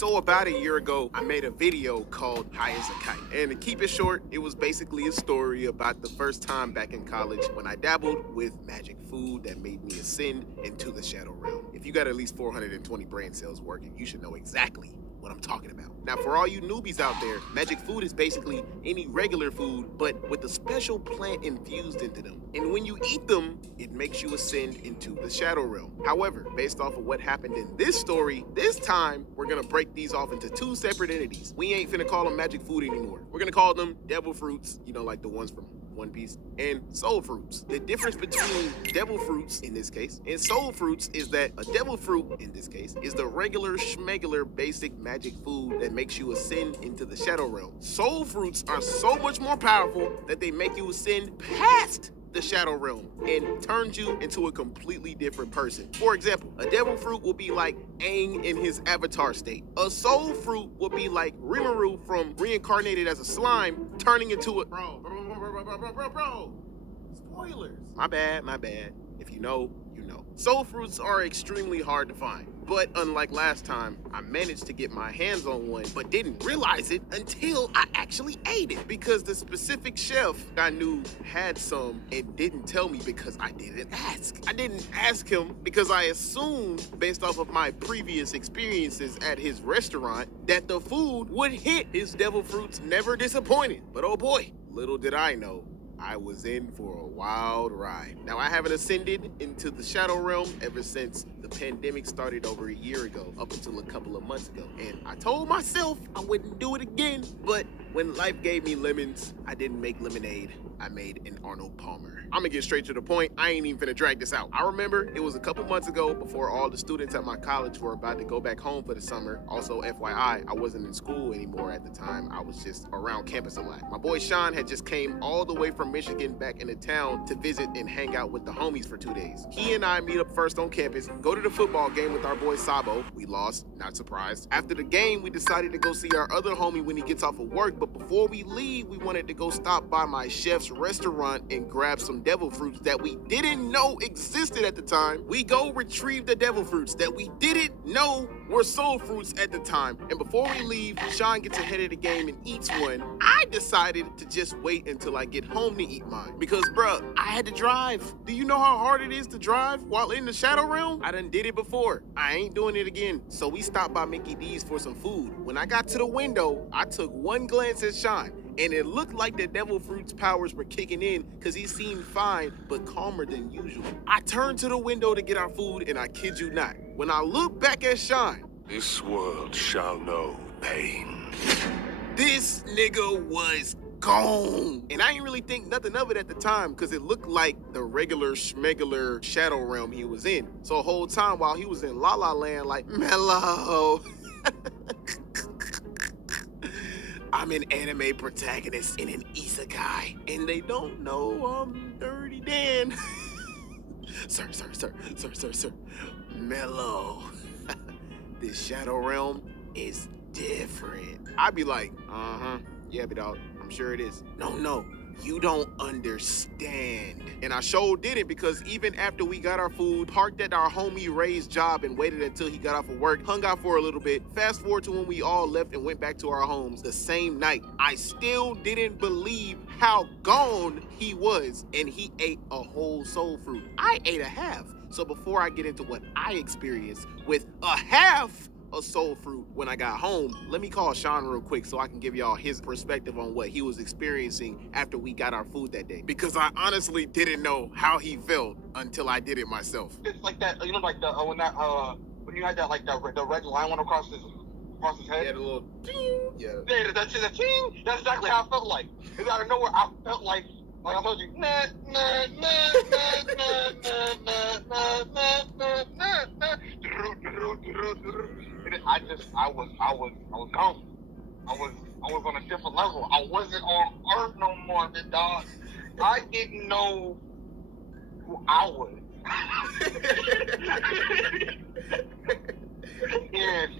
So about a year ago, I made a video called High as a Kite. And to keep it short, it was basically a story about the first time back in college when I dabbled with magic food that made me ascend into the shadow realm. If you got at least 420 brain cells working, you should know exactly what I'm talking about. Now, for all you newbies out there, magic food is basically any regular food, but with a special plant infused into them. And when you eat them, it makes you ascend into the shadow realm. However, based off of what happened in this story, this time we're gonna break these off into two separate entities. We ain't finna call them magic food anymore. We're gonna call them devil fruits, like the ones from One Piece, and soul fruits. The difference between devil fruits, in this case, and soul fruits is that a devil fruit, in this case, is the regular schmegular basic magic food that makes you ascend into the shadow realm. Soul fruits are so much more powerful that they make you ascend past the shadow realm and turns you into a completely different person. For example, a devil fruit will be like Aang in his avatar state. A soul fruit will be like Rimuru from Reincarnated as a Slime turning into a bro. Spoilers. My bad. If you know, you know. Soul fruits are extremely hard to find. But unlike last time, I managed to get my hands on one, but didn't realize it until I actually ate it. Because the specific chef I knew had some and didn't tell me because I didn't ask. I didn't ask him because I assumed, based off of my previous experiences at his restaurant, that the food would hit. His devil fruits never disappointed. But oh boy, little did I know, I was in for a wild ride. Now, I haven't ascended into the shadow realm ever since the pandemic started over a year ago, up until a couple of months ago. And I told myself I wouldn't do it again, but when life gave me lemons, I didn't make lemonade. I made an Arnold Palmer. I'm gonna get straight to the point. I ain't even finna drag this out. I remember it was a couple months ago before all the students at my college were about to go back home for the summer. Also, FYI, I wasn't in school anymore at the time. I was just around campus a lot. My boy Sean had just came all the way from Michigan back into town to visit and hang out with the homies for 2 days. He and I meet up first on campus, go to the football game with our boy Sabo. We lost, not surprised. After the game, we decided to go see our other homie when he gets off of work, but before we leave, we wanted to go stop by my chef's restaurant and grab some devil fruits that we didn't know existed at the time. We go retrieve the devil fruits that we didn't know were soul fruits at the time. And before we leave, Sean gets ahead of the game and eats one. I decided to just wait until I get home to eat mine. Because, bruh, I had to drive. Do you know how hard it is to drive while in the shadow realm? I done did it before. I ain't doing it again. So we stopped by Mickey D's for some food. When I got to the window, I took one glance at Sean, and it looked like the devil fruit's powers were kicking in because he seemed fine but calmer than usual. I turned to the window to get our food, and I kid you not, when I looked back at Sean, this world shall know pain. This nigga was gone. And I didn't really think nothing of it at the time because it looked like the regular schmegular shadow realm he was in. So the whole time while he was in La La Land, like, mellow. I'm an anime protagonist in an isekai, and they don't know I'm Dirty Dan. Sir. Mellow. This shadow realm is different. I'd be like, yeah, but dog, I'm sure it is. No, you don't understand. And I sure didn't, because even after we got our food, parked at our homie Ray's job and waited until he got off of work, hung out for a little bit, fast forward to when we all left and went back to our homes the same night, I still didn't believe how gone he was, and he ate a whole soul fruit. I ate a half. So before I get into what I experienced with a half a soul fruit when I got home, let me call Sean real quick so I can give y'all his perspective on what he was experiencing after we got our food that day. Because I honestly didn't know how he felt until I did it myself. It's like that, like the when you had that the red line went across his head. Yeah, the little ting. Yeah, that's the ting. That's exactly how I felt like. Cause out of nowhere, I felt like I told you, I was gone. I was on a different level. I wasn't on Earth no more, big dog. I didn't know who I was. And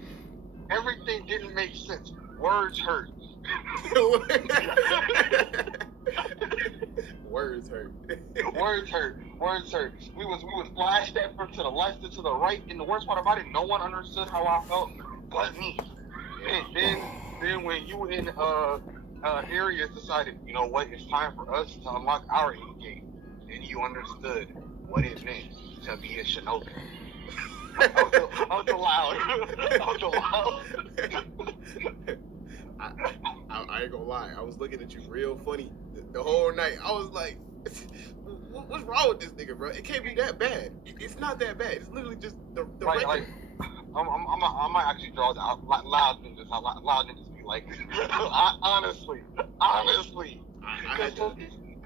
everything didn't make sense. Words hurt. Words hurt. Words hurt. We was flashed at from to the left and to the right. And the worst part about it, no one understood how I felt but me. Then when you in areas decided, you know what, it's time for us to unlock our end game, and you understood what it meant to be a shinobi. I'm too loud. I'm too loud. I ain't gonna lie. I was looking at you real funny the whole night. I was like, what's wrong with this nigga, bro? It can't be that bad. It's not that bad. It's literally just the like I might actually draw out loud ninjas. How loud ninjas be like. Honestly.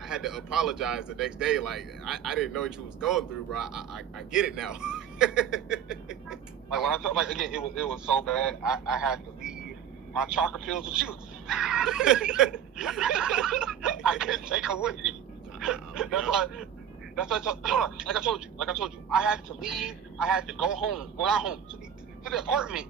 I had to apologize the next day. Like I didn't know what you was going through, bro. I get it now. Like when I told, like again, it was so bad. I had to leave my chocolate pills with shoes. I couldn't take them with me. That's why like I told you. I had to leave. I had to go home. Well, not home to the apartment.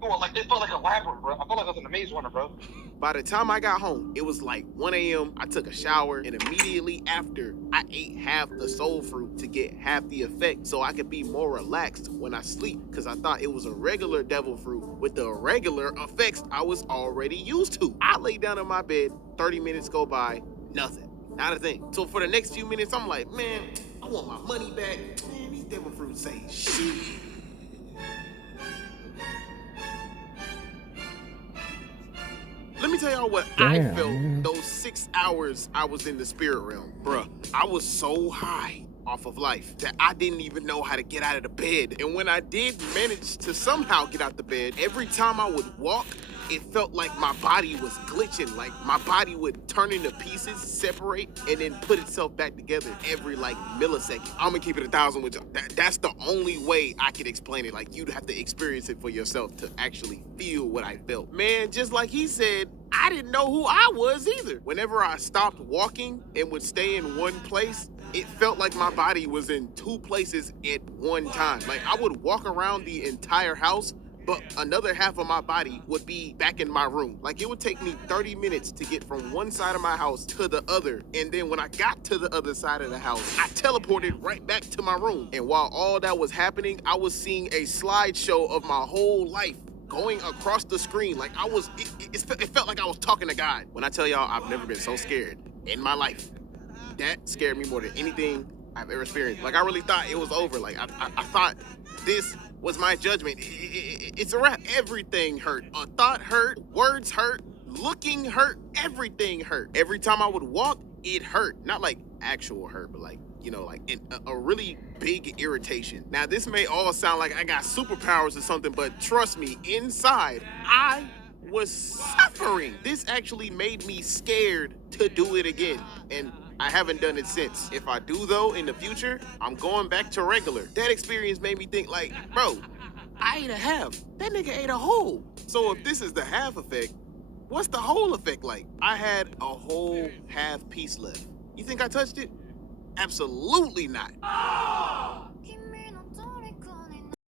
Oh, like it felt like a labyrinth, bro. I felt like I was in a maze runner, bro. By the time I got home, it was like 1 a.m. I took a shower, and immediately after, I ate half the soul fruit to get half the effect so I could be more relaxed when I sleep, because I thought it was a regular devil fruit with the regular effects I was already used to. I lay down in my bed, 30 minutes go by, nothing. Not a thing. So for the next few minutes, I'm like, man, I want my money back. Man, these devil fruits say shit. Let me tell y'all what I felt those 6 hours I was in the spirit realm. Bruh, I was so high off of life that I didn't even know how to get out of the bed. And when I did manage to somehow get out the bed, every time I would walk, it felt like my body was glitching. Like my body would turn into pieces, separate, and then put itself back together every like millisecond. I'm gonna keep it 1,000 with y'all. That's the only way I can explain it. Like you'd have to experience it for yourself to actually feel what I felt. Man, just like he said, I didn't know who I was either. Whenever I stopped walking and would stay in one place, it felt like my body was in 2 places at one time. Like I would walk around the entire house, but another half of my body would be back in my room. Like it would take me 30 minutes to get from one side of my house to the other. And then when I got to the other side of the house, I teleported right back to my room. And while all that was happening, I was seeing a slideshow of my whole life going across the screen. Like it felt like I was talking to God. When I tell y'all I've never been so scared in my life, that scared me more than anything I've ever experienced. Like I really thought it was over. Like I thought this was my judgment. It's a wrap. Everything hurt. A thought hurt. Words hurt. Looking hurt. Everything hurt. Every time I would walk, it hurt. Not like actual hurt, but like, you know, like a really big irritation. Now, this may all sound like I got superpowers or something, but trust me, inside, I was suffering. This actually made me scared to do it again. And I haven't done it since. If I do, though, in the future, I'm going back to regular. That experience made me think like, bro, I ate a half. That nigga ate a whole. So if this is the half effect, what's the whole effect like? I had a whole half piece left. You think I touched it? Absolutely not.